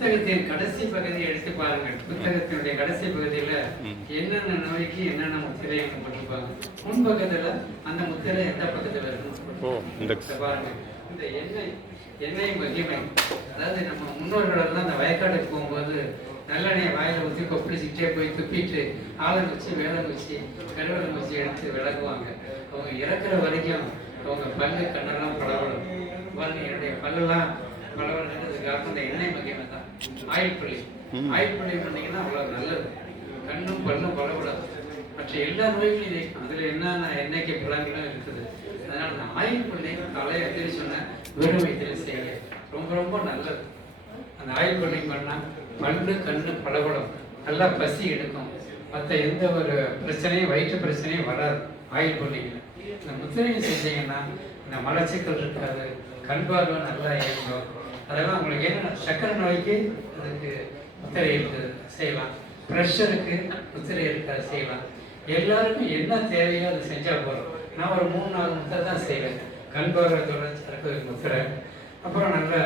புத்தகத்தின் கடைசி பகுதியை எடுத்து பாருங்கள். புத்தகத்தினுடைய கடைசி பகுதியில என்னென்ன நோய்க்கு என்னென்ன முத்திரை போட்டிருப்பாங்க முன்பக்கத்துல அந்த முத்திரை எந்த பக்கத்துல இருக்கும் பாருங்க இந்த எண்ணெய் எண்ணெய் மகிமை. அதாவது நம்ம முன்னோர்கள் எல்லாம் அந்த வயக்காட்டுக்கு போகும்போது நல்லெண்ணெய் வாயில ஊற்றி கொப்பளிச்சுக்கிட்டே போய் துப்பிட்டு ஆளம் வச்சு வேலை வச்சு கருவேலம் வச்சு எடுத்து விளக்குவாங்க. அவங்க இறக்குற வரைக்கும் அவங்க பல்லு கண்ணெல்லாம் பளபளம் பாருங்க என்னுடைய பல்லெல்லாம் பளபளன்றதுக்கு காரணம் இந்த எண்ணெய் மகிமை தான் ஆயில் புள்ளி ஆயில் புள்ளி பண்ணீங்கன்னா அவ்வளவு நல்லது. கண்ணும் பல்லும் பளபளம் மற்ற எல்லா நோய்களையும் நீக்கும் அதுல என்னென்ன எண்ணெய்க்கு பலங்களும் இருக்குது? அதனால இந்த ஆயில் பண்ணி காலையை எதிரி சொன்னேன் வெறும் வயிற்றுல செய்யலை ரொம்ப ரொம்ப நல்லது. அந்த ஆயில் பண்ணி பண்ணா பல்லு கண்ணு பளபளம். நல்லா பசி எடுக்கும். மற்ற எந்த ஒரு பிரச்சனையும் வயிற்று பிரச்சனையும் வராது ஆயில் பண்ணிக்கல இந்த முத்திரையை செஞ்சீங்கன்னா இந்த மலச்சிக்கல் இருக்காது. கண் பார்வை நல்லா இருக்கும் அதெல்லாம் உங்களுக்கு என்ன சக்கரை நோய்க்கு அதுக்கு முத்திரை செய்வான் ப்ரெஷருக்கு முத்திரை இருக்காது செய்வான் எல்லாருக்கும் என்ன தேவையோ அதை செஞ்சால் போதும். நான் ஒரு மூணு நாலு முத்திரை தான் செய்வேன். கண் பார்வை முத்திரை. அப்புறம் நல்லா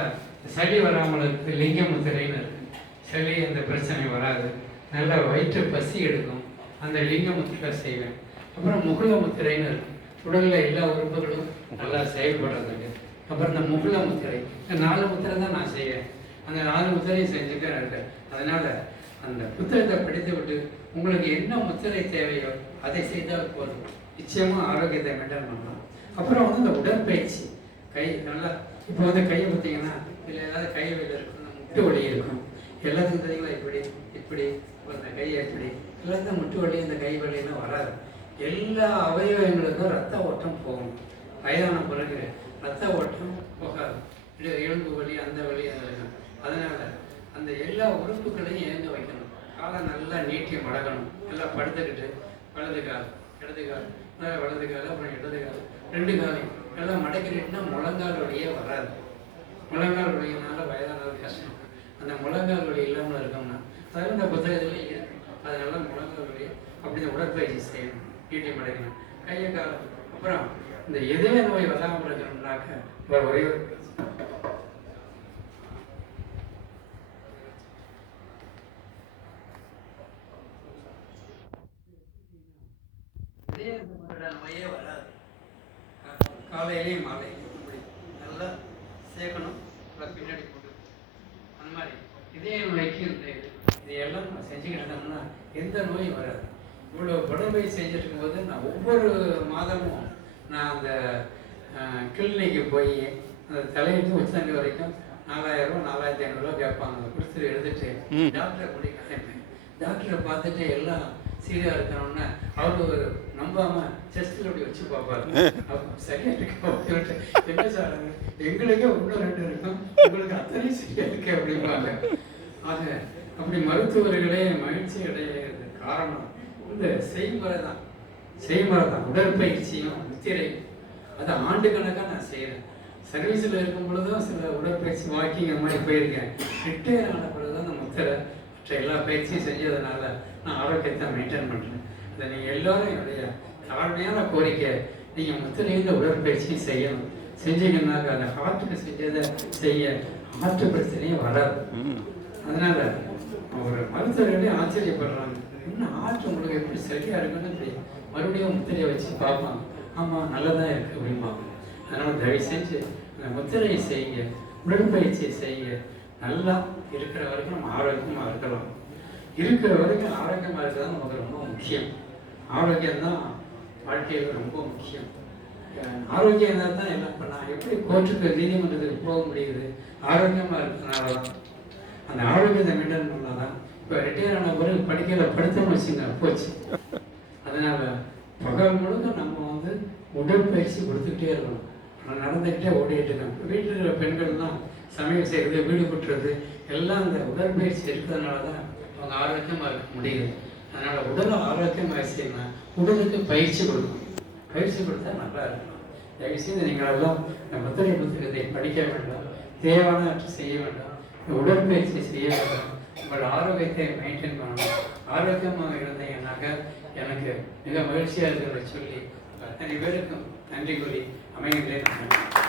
சளி வராமல் இருக்குது லிங்க முத்திரைன்னு இருக்குது சளி அந்த பிரச்சனை வராது. நல்லா வயிற்று பசி எடுக்கும். அந்த லிங்க முத்திரை செய்வேன். அப்புறம் முகுல முத்திரைன்னு இருக்கும் உடலில் எல்லா உறுப்புகளும் நல்லா செயல்படுறதுக்கு அப்புறம் இந்த முகுல முத்திரை. இந்த நாலு முத்திரை தான் நான் செய்வேன். அந்த நாலு முத்திரையும் செஞ்சுட்டே இருக்கேன் அதனால அந்த புத்தகத்தை படித்து விட்டு உங்களுக்கு என்ன முத்திரை தேவையோ அதை செய்தால் போதும். நிச்சயமாக ஆரோக்கியத்தை மெயின்டைன் பண்ணலாம். அப்புறம் வந்து இந்த உடற்பயிற்சி. கை நல்லா இப்போ வந்து கையை பார்த்தீங்கன்னா இல்லை ஏதாவது கை வலி இருக்கும் முட்டு வலி இருக்கும். எல்லாத்துக்கும் தெரியுங்களா இப்படி இப்படி அந்த கையை எப்படி எல்லாத்துக்கும் முட்டு வலி இந்த கை வலியெல்லாம் வராது. எல்லா அவயவங்களுக்கும் ரத்த ஓட்டம் போகணும் வயதான பிறகு ரத்த ஓட்டம் போகாது. எலும்பு வலி அந்த வலி அந்த வலி. அந்த எல்லா உறுப்புகளையும் இயங்க வைக்கணும். காலை நல்லா நீட்டி மடக்கணும். நல்லா படுத்துக்கிட்டு வலது கால் இடது கால் அஹ் வலது கால் அப்புறம் இடது கால் ரெண்டு காலையும் நல்லா மடக்கிட்டுனா முழங்கால் வழியே வராது. முழங்கால் வழியினால வயதானது கஷ்டம். அந்த முழங்கால் வலி இல்லாமல் இருக்கோம்னா அதெல்லாம் இந்த புத்தகத்துல இருக்குது அதனால முழங்கால் வலி அப்படி இந்த உடற்பயிற்சி செய்யணும். நீட்டி மடக்கணும். கையை காலம் அப்புறம் இந்த இதய நோய் வராமல் இருக்கணும்னாக்க இப்ப ஒரே நோயே வராது. காலையிலையும் மாலையிலையும் இப்படி நல்லா சேர்க்கணும். பின்னாடி போட்டு அந்த மாதிரி இதே நோய்க்கு இந்த இதையெல்லாம் நம்ம செஞ்சுக்கிட்டு இருந்தோம்னா எந்த நோயும் வராது. இவ்வளோ உடற்பயிற்சி செஞ்சுட்டு இருக்கும்போது நான் ஒவ்வொரு மாதமும் நான் அந்த கிளினிக்கு போய் அந்த தலையிட்டு உச்சந்தங்க வரைக்கும் நாலாயிரம் ரூபா நாலாயிரத்தி ஐநூறுரூவா கேட்பாங்க. அதை கொடுத்துட்டு எடுத்துட்டு. டாக்டரை கூட்டி காமிப்பேன் டாக்டரை பார்த்துட்டு எல்லாம் சீரியா இருக்கணும்னா அவரு நம்பாம செஸ்ட்ல அப்படி வச்சு பார்ப்பாரு. அப்ப சரியா இருக்கு என்ன சார்? எங்களுக்கே ஒன்று ரெண்டு இருக்கும். உங்களுக்கு அத்தனை சரியா இருக்கு அப்படிம்பாங்க. ஆக அப்படி மருத்துவர்களே மகிழ்ச்சி அடைகிறது காரணம் இந்த செய்முறை தான். செய்முறை தான் உடற்பயிற்சியும் முத்திரை. அது ஆண்டு கணக்காக நான் செய்கிறேன் சர்வீஸில் இருக்கும் பொழுதும் சில உடற்பயிற்சி வாக்கிங் அந்த மாதிரி போயிருக்கேன். ரிட்டையர் ஆன பொழுது தான் அந்த முத்திரை மற்ற எல்லா பயிற்சியும் செஞ்சதுனால நான் ஆரோக்கியத்தை மெயின்டைன் பண்ணுறேன் இதை நீங்கள் எல்லோரும் என்னுடைய தாழ்மையான கோரிக்கை நீங்கள் முத்திரையில் உடற்பயிற்சியும் செய்யணும். செஞ்சீங்கன்னாக்க அந்த ஹார்ட்டுக்கு செஞ்சதை செய்ய ஹார்ட்டு பிரச்சனையும் வராது ம் அதனால ஒரு மருத்துவர்களே ஆச்சரியப்படுறாங்க. இன்னும் ஆற்று உங்களுக்கு எப்படி சரியாக இருக்குன்னு தெரியும். மறுபடியும் முத்திரையை வச்சு பார்ப்பான் ஆமா நல்லதாக இருக்கு அப்படிம்பாங்க அதனால தயவு செஞ்சு முத்திரையை செய்யுங்க உடற்பயிற்சியை செய்யுங்க. நல்லா இருக்கிற வரைக்கும் நம்ம ஆரோக்கியமா இருக்கலாம். இருக்கிற வரைக்கும் ஆரோக்கியமா இருக்கிறது நமக்கு ரொம்ப முக்கியம். ஆரோக்கியம் தான் வாழ்க்கையில் ரொம்ப முக்கியம். ஆரோக்கியம் இருந்தால் தான் எல்லாம் பண்ணலாம்? எப்படி கோர்ட்டுக்கு நீதிமன்றத்துக்கு போக முடியுது? ஆரோக்கியமா இருக்கிறதுனால தான். அந்த ஆரோக்கியத்தை மெயின்டைன் பண்ணாதான் இப்போ ரிட்டையர் ஆன பிறகு படிக்கல படுத்தோம்னு வச்சுங்க போச்சு. அதனால் பகல் முழுக்க நம்ம வந்து உடற்பயிற்சி கொடுத்துக்கிட்டே இருக்கணும். ஆனால் நடந்துக்கிட்டே ஓடிட்டு இருக்கணும். வீட்டில் இருக்கிற பெண்கள் தான் சமையல் செய்கிறது வீடு கூட்டுறது எல்லாம் அந்த உடற்பயிற்சி இருக்கிறதுனால தான் அவங்க ஆரோக்கியமாக இருக்க முடியுது. அதனால் உடலை ஆரோக்கியமாக செய்யணும் உடலுக்கு பயிற்சி கொடுக்கணும். பயிற்சி கொடுத்தா நல்லா இருக்கும். தயவு செய்து நீங்கள் எல்லாம் இந்த முத்திரை புத்தகத்தை படிக்க வேண்டாம். தேவையானவற்றை செய்ய வேண்டாம். உடற்பயிற்சி செய்ய வேண்டாம். உங்கள் ஆரோக்கியத்தை மெயின்டைன் பண்ணணும். ஆரோக்கியமாக இருந்தீங்கன்னாக்க எனக்கு மிக மகிழ்ச்சியாக இருக்கிறத சொல்லி அத்தனை பேருக்கும் நன்றி கூறி அமைகின்றேன்.